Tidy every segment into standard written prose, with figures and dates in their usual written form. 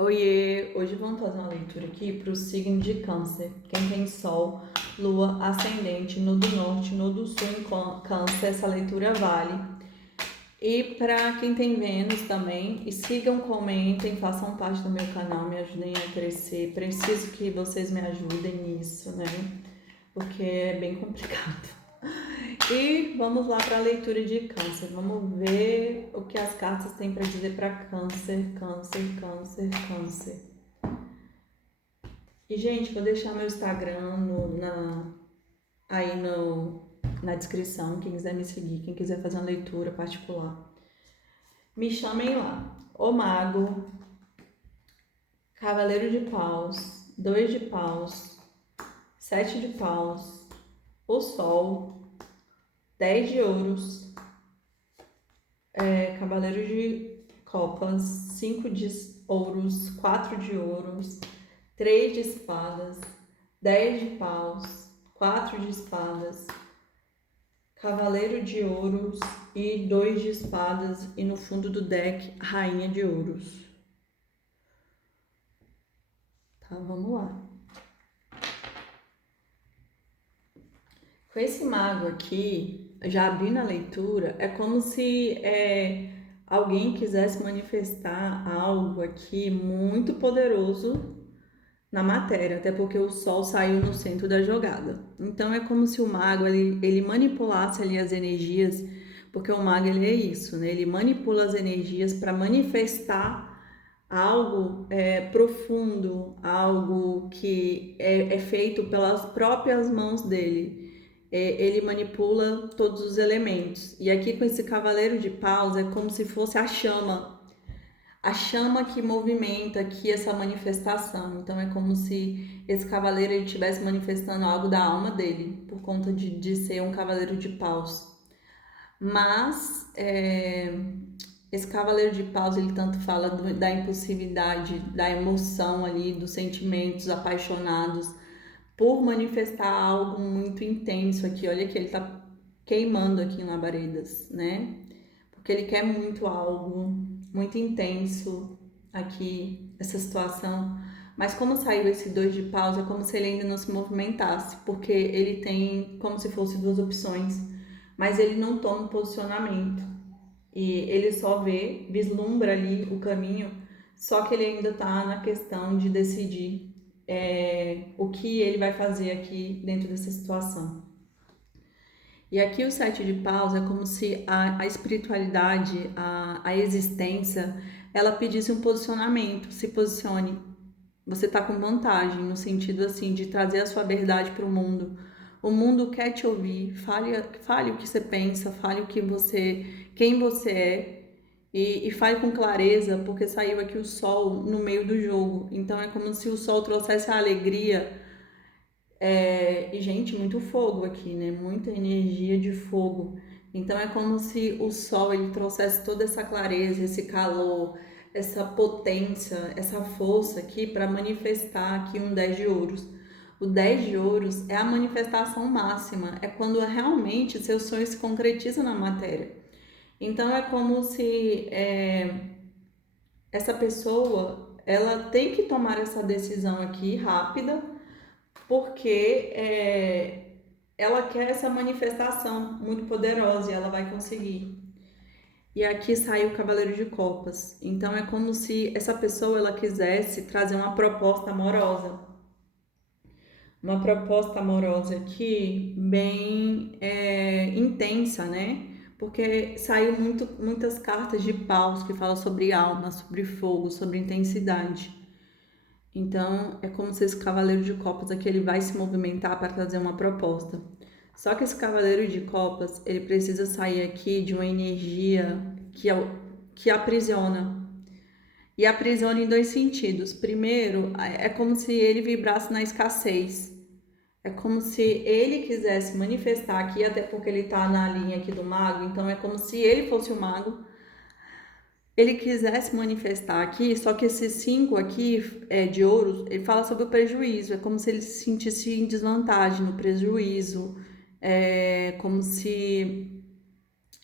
Oiê, hoje vamos fazer uma leitura aqui para o signo de Câncer. Quem tem Sol, Lua, Ascendente, no do Norte, no do Sul em Câncer, essa leitura vale. E para quem tem Vênus também, e sigam, comentem, façam parte do meu canal, me ajudem a crescer. Preciso que vocês me ajudem nisso, né? Porque é bem complicado. E vamos lá para a leitura de Câncer. Vamos ver o que as cartas têm para dizer para Câncer, Câncer, Câncer, Câncer. E, gente, vou deixar meu Instagram aí na descrição. Quem quiser me seguir, quem quiser fazer uma leitura particular, me chamem lá. O Mago, Cavaleiro de Paus, 2 de Paus, 7 de Paus, o Sol, 10 de Ouros, Cavaleiro de Copas, 5 de Ouros, 4 de Ouros, 3 de Espadas, 10 de Paus, 4 de Espadas, Cavaleiro de Ouros e 2 de Espadas, e no fundo do deck, Rainha de Ouros. Tá, vamos lá. Com esse mago aqui, já abrindo a leitura, é como se alguém quisesse manifestar algo aqui muito poderoso na matéria, até porque o Sol saiu no centro da jogada. Então é como se o mago ele manipulasse ali as energias, porque o mago ele é isso, né? Ele manipula as energias para manifestar algo profundo, algo que é feito pelas próprias mãos dele. Ele manipula todos os elementos. E aqui com esse cavaleiro de paus é como se fosse a chama que movimenta aqui essa manifestação. Então é como se esse cavaleiro estivesse manifestando algo da alma dele, por conta de ser um cavaleiro de paus. Mas esse cavaleiro de paus, ele tanto fala da impulsividade, da emoção ali, dos sentimentos apaixonados, por manifestar algo muito intenso aqui. Olha que ele tá queimando aqui em labaredas, né? Porque ele quer muito algo muito intenso aqui, essa situação. Mas como saiu esse 2 de paus, é como se ele ainda não se movimentasse, porque ele tem como se fosse duas opções, mas ele não toma um posicionamento. E ele só vislumbra ali o caminho, só que ele ainda está na questão de decidir o que ele vai fazer aqui dentro dessa situação. E aqui o 7 de paus é como se a espiritualidade, a existência, ela pedisse um posicionamento, se posicione. Você está com vantagem, no sentido assim, de trazer a sua verdade para o mundo. O mundo quer te ouvir, fale o que você pensa, fale quem você é, e fale com clareza, porque saiu aqui o sol no meio do jogo. Então é como se o sol trouxesse a alegria. E, gente, muito fogo aqui, né? Muita energia de fogo. Então é como se o sol ele trouxesse toda essa clareza, esse calor, essa potência, essa força aqui para manifestar aqui um 10 de ouros. O 10 de ouros é a manifestação máxima, é quando realmente seu sonho se concretiza na matéria. Então é como se essa pessoa ela tem que tomar essa decisão aqui rápida, porque ela quer essa manifestação muito poderosa e ela vai conseguir. E aqui sai o Cavaleiro de Copas. Então é como se essa pessoa ela quisesse trazer uma proposta amorosa. Uma proposta amorosa aqui bem intensa, né? Porque saiu muitas cartas de paus que falam sobre alma, sobre fogo, sobre intensidade. Então, é como se esse cavaleiro de copas aqui ele vai se movimentar para trazer uma proposta. Só que esse cavaleiro de copas, ele precisa sair aqui de uma energia que aprisiona. E aprisiona em dois sentidos. Primeiro, é como se ele vibrasse na escassez. É como se ele quisesse manifestar aqui, até porque ele está na linha aqui do mago. Então, é como se ele fosse o mago, ele quisesse manifestar aqui, só que esses 5 aqui de ouros, ele fala sobre o prejuízo, é como se ele se sentisse em desvantagem no prejuízo, como se...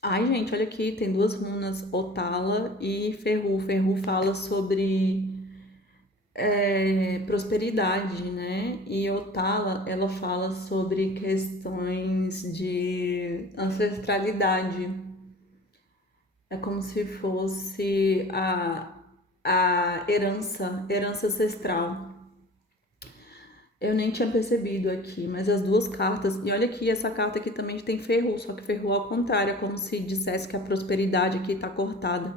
Ai, gente, olha aqui, tem duas runas, Otala e Ferru. Ferru fala sobre prosperidade, né? E Otala, ela fala sobre questões de ancestralidade. É como se fosse a herança ancestral. Eu nem tinha percebido aqui, mas as duas cartas, e olha aqui, essa carta aqui também tem ferro, só que ferro ao contrário, é como se dissesse que a prosperidade aqui está cortada.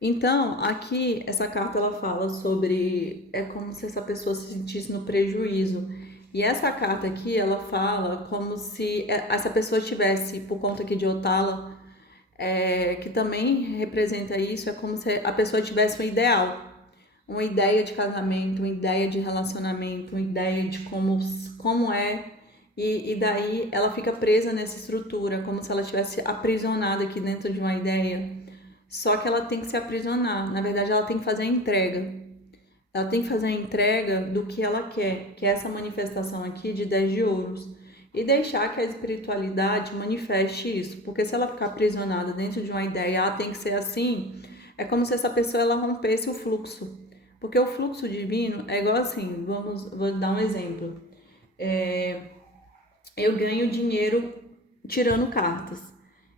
Então, aqui, essa carta ela fala sobre, é como se essa pessoa se sentisse no prejuízo. E essa carta aqui, ela fala como se essa pessoa tivesse, por conta aqui de Otala, que também representa isso, é como se a pessoa tivesse um ideal, uma ideia de casamento, uma ideia de relacionamento, uma ideia de como é, e daí ela fica presa nessa estrutura, como se ela estivesse aprisionada aqui dentro de uma ideia. Só que ela tem que se aprisionar, na verdade ela tem que fazer a entrega. Ela tem que fazer a entrega do que ela quer, que é essa manifestação aqui de 10 de ouros. E deixar que a espiritualidade manifeste isso. Porque se ela ficar aprisionada dentro de uma ideia, tem que ser assim, é como se essa pessoa ela rompesse o fluxo. Porque o fluxo divino é igual assim, vou dar um exemplo. Eu ganho dinheiro tirando cartas.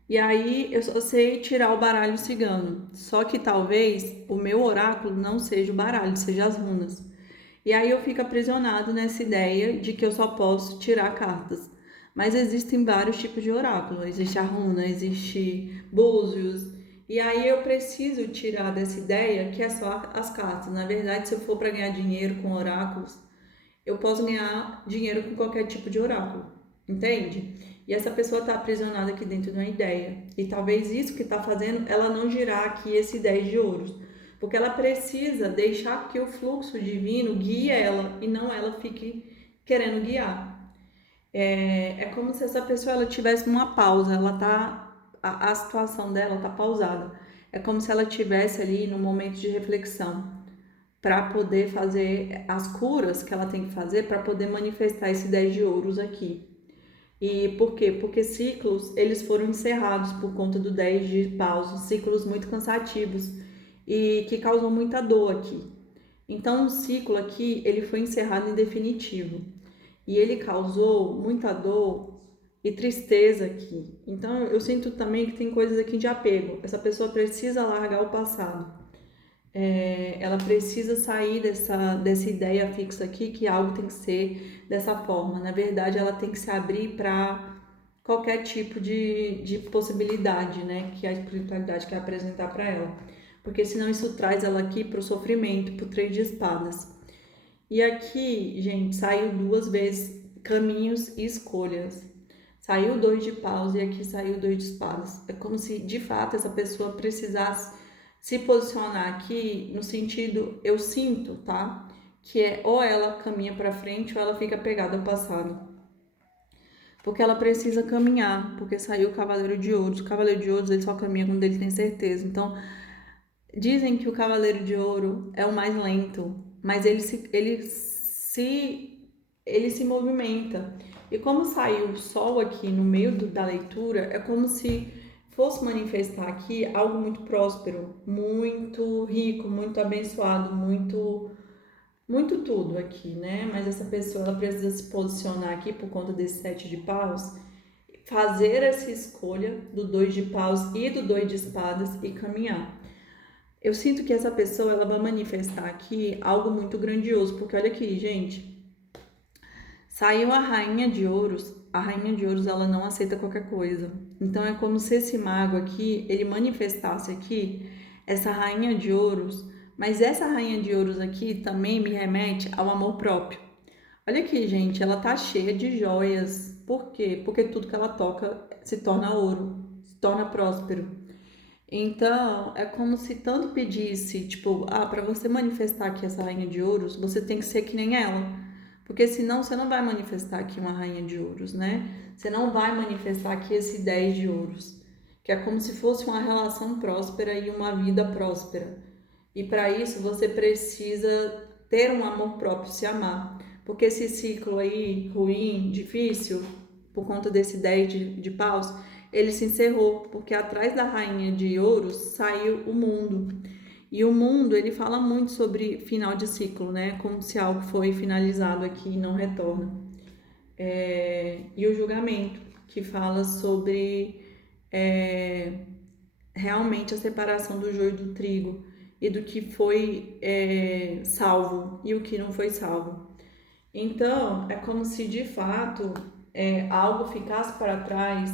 E aí eu só sei tirar o baralho cigano. Só que talvez o meu oráculo não seja o baralho, seja as runas. E aí eu fico aprisionado nessa ideia de que eu só posso tirar cartas. Mas existem vários tipos de oráculo. Existe a runa, existe búzios. E aí eu preciso tirar dessa ideia que é só as cartas. Na verdade, se eu for para ganhar dinheiro com oráculos, eu posso ganhar dinheiro com qualquer tipo de oráculo, entende? E essa pessoa está aprisionada aqui dentro de uma ideia. E talvez isso que está fazendo ela não girar aqui esse 10 de ouros. Porque ela precisa deixar que o fluxo divino guie ela e não ela fique querendo guiar. É como se essa pessoa ela tivesse uma pausa, ela tá, a situação dela está pausada. É como se ela tivesse ali num momento de reflexão para poder fazer as curas que ela tem que fazer para poder manifestar esse 10 de ouros aqui. E por quê? Porque ciclos, eles foram encerrados por conta do 10 de paus, ciclos muito cansativos e que causam muita dor aqui. Então, o ciclo aqui, ele foi encerrado em definitivo. E ele causou muita dor e tristeza aqui. Então, eu sinto também que tem coisas aqui de apego. Essa pessoa precisa largar o passado. Ela precisa sair dessa ideia fixa aqui que algo tem que ser dessa forma. Na verdade, ela tem que se abrir para qualquer tipo de possibilidade, né, que a espiritualidade quer apresentar para ela. Porque senão isso traz ela aqui para o sofrimento, para o 3 de espadas. E aqui, gente, saiu duas vezes caminhos e escolhas. Saiu 2 de paus e aqui saiu 2 de espadas. É como se, de fato, essa pessoa precisasse se posicionar aqui no sentido, eu sinto, tá? Que é ou ela caminha para frente ou ela fica pegada ao passado. Porque ela precisa caminhar, porque saiu o Cavaleiro de Ouros. O Cavaleiro de Ouros, ele só caminha quando ele tem certeza. Então, dizem que o Cavaleiro de Ouro é o mais lento, mas ele se movimenta. E como saiu o sol aqui no meio da leitura, é como se fosse manifestar aqui algo muito próspero, muito rico, muito abençoado, muito tudo aqui, né? Mas essa pessoa ela precisa se posicionar aqui por conta desse 7 de paus, fazer essa escolha do 2 de paus e do 2 de espadas e caminhar. Eu sinto que essa pessoa ela vai manifestar aqui algo muito grandioso, porque olha aqui, gente, saiu a Rainha de Ouros. A Rainha de Ouros ela não aceita qualquer coisa. Então é como se esse mago aqui ele manifestasse aqui essa Rainha de Ouros, mas essa Rainha de Ouros aqui também me remete ao amor próprio. Olha aqui, gente, ela tá cheia de joias. Por quê? Porque tudo que ela toca se torna ouro, se torna próspero. Então, é como se tanto pedisse, tipo, para você manifestar aqui essa rainha de ouros, você tem que ser que nem ela. Porque senão você não vai manifestar aqui uma rainha de ouros, né? Você não vai manifestar aqui esse 10 de ouros, que é como se fosse uma relação próspera e uma vida próspera. E para isso você precisa ter um amor próprio, se amar. Porque esse ciclo aí ruim, difícil, por conta desse 10 de paus, ele se encerrou, porque atrás da rainha de ouros saiu o mundo. E o mundo, ele fala muito sobre final de ciclo, né? Como se algo foi finalizado aqui e não retorna. E o julgamento, que fala sobre realmente a separação do joio do trigo e do que foi salvo e o que não foi salvo. Então, é como se de fato algo ficasse para trás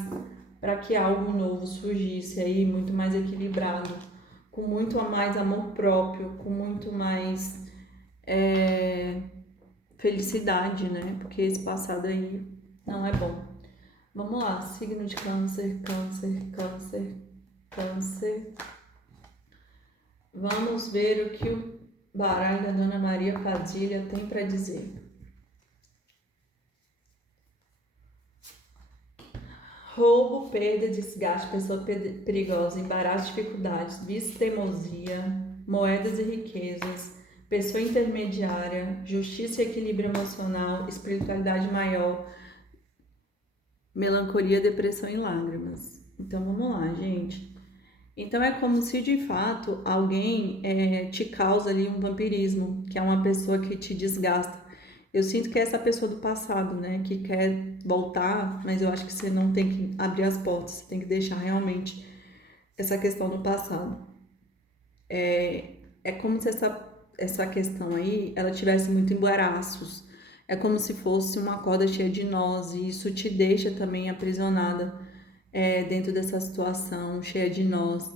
para que algo novo surgisse aí, muito mais equilibrado, com muito mais amor próprio, com muito mais felicidade, né? Porque esse passado aí não é bom. Vamos lá, signo de câncer, câncer, câncer, câncer. Vamos ver o que o baralho da Dona Maria Padilha tem para dizer. Roubo, perda, desgaste, pessoa perigosa, embaraço, dificuldades, vício, teimosia, moedas e riquezas, pessoa intermediária, justiça e equilíbrio emocional, espiritualidade maior, melancolia, depressão e lágrimas. Então vamos lá, gente. Então é como se de fato alguém te causa ali um vampirismo, que é uma pessoa que te desgasta. Eu sinto que é essa pessoa do passado, né, que quer voltar, mas eu acho que você não tem que abrir as portas, você tem que deixar realmente essa questão do passado. É como se essa questão aí, ela tivesse muito embaraços. É como se fosse uma corda cheia de nós, e isso te deixa também aprisionada dentro dessa situação cheia de nós.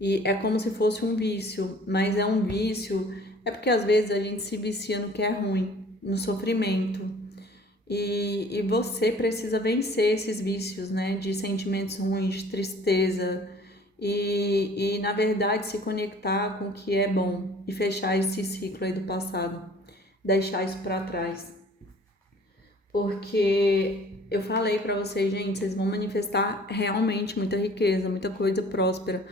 E é como se fosse um vício, mas é um vício, é porque às vezes a gente se vicia no que é ruim, no sofrimento. E você precisa vencer esses vícios, né? De sentimentos ruins, de tristeza. Na verdade, se conectar com o que é bom e fechar esse ciclo aí do passado. Deixar isso para trás. Porque eu falei para vocês, gente, vocês vão manifestar realmente muita riqueza, muita coisa próspera.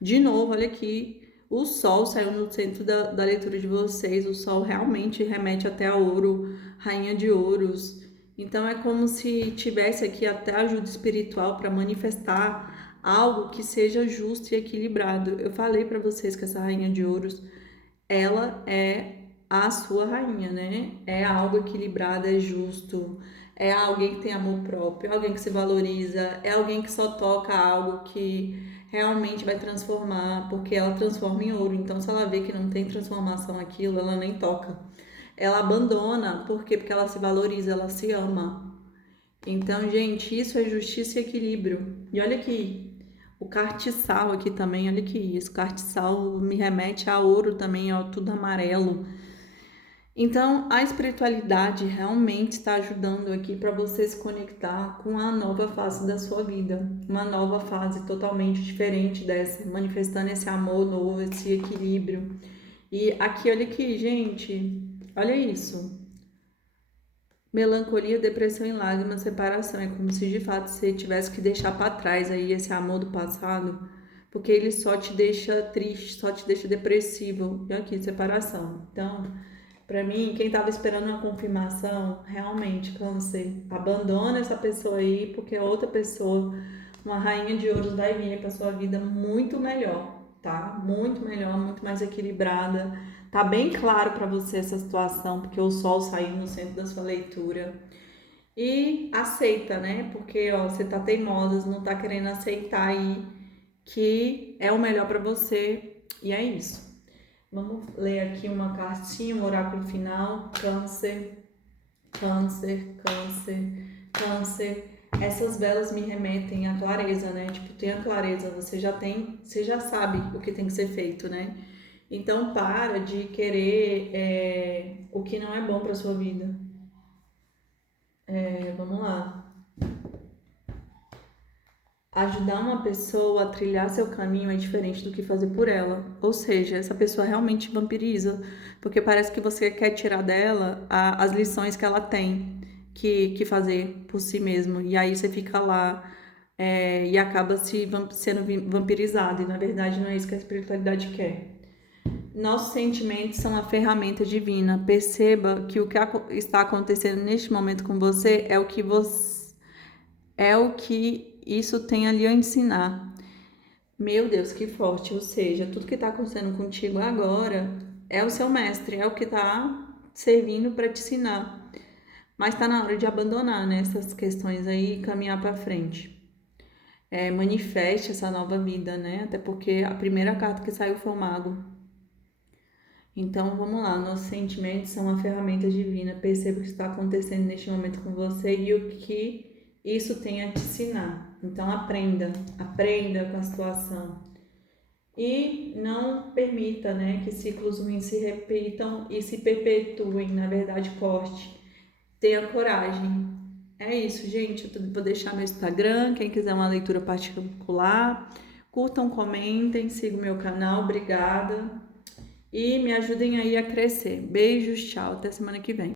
De novo, olha aqui, o sol saiu no centro da leitura de vocês. O sol realmente remete até a ouro, rainha de ouros. Então é como se tivesse aqui até ajuda espiritual para manifestar algo que seja justo e equilibrado. Eu falei para vocês que essa rainha de ouros, ela é a sua rainha, né? É algo equilibrado, é justo, é alguém que tem amor próprio, é alguém que se valoriza, é alguém que só toca algo que realmente vai transformar, porque ela transforma em ouro. Então, se ela vê que não tem transformação aquilo, ela nem toca. Ela abandona, por quê? Porque ela se valoriza, ela se ama. Então, gente, isso é justiça e equilíbrio. E olha aqui, o cartiçal aqui também, olha que isso, cartiçal me remete a ouro também, ó, tudo amarelo. Então, a espiritualidade realmente está ajudando aqui para você se conectar com a nova fase da sua vida, uma nova fase totalmente diferente dessa, manifestando esse amor novo, esse equilíbrio. E aqui, olha aqui, gente, olha isso. Melancolia, depressão e lágrimas, separação. É como se de fato você tivesse que deixar para trás aí esse amor do passado, porque ele só te deixa triste, só te deixa depressivo. E aqui, separação. Então, para mim, quem tava esperando uma confirmação, realmente, câncer, abandona essa pessoa aí, porque outra pessoa, uma rainha de ouros, vai vir para sua vida muito melhor, tá? Muito melhor, muito mais equilibrada. Tá bem claro para você essa situação, porque o sol saiu no centro da sua leitura. E aceita, né? Porque ó, você tá teimosa, não tá querendo aceitar aí que é o melhor para você. E é isso. Vamos ler aqui uma cartinha, um oráculo final. Câncer, câncer, câncer, câncer. Essas velas me remetem à clareza, né? Tipo, tem a clareza, você já sabe o que tem que ser feito, né? Então para de querer o que não é bom para sua vida. Vamos lá. Ajudar uma pessoa a trilhar seu caminho é diferente do que fazer por ela. Ou seja, essa pessoa realmente vampiriza, porque parece que você quer tirar dela as lições que ela tem que fazer por si mesmo. E aí você fica lá e acaba sendo vampirizado. E na verdade não é isso que a espiritualidade quer. Nossos sentimentos são a ferramenta divina. Perceba que o que está acontecendo neste momento com você é o que isso tem ali a ensinar. Meu Deus, que forte. Ou seja, tudo que está acontecendo contigo agora é o seu mestre, é o que está servindo para te ensinar. Mas está na hora de abandonar, né, essas questões aí e caminhar para frente. Manifeste essa nova vida, né? Até porque a primeira carta que saiu foi o mago. Então vamos lá, nossos sentimentos são uma ferramenta divina. Perceba o que está acontecendo neste momento com você e o que isso tem a te ensinar. Então aprenda com a situação. E não permita, né, que ciclos ruins se repitam e se perpetuem, na verdade, corte. Tenha coragem. É isso, gente. Eu vou deixar meu Instagram. Quem quiser uma leitura particular, curtam, comentem, sigam meu canal. Obrigada. E me ajudem aí a crescer. Beijos, tchau. Até semana que vem.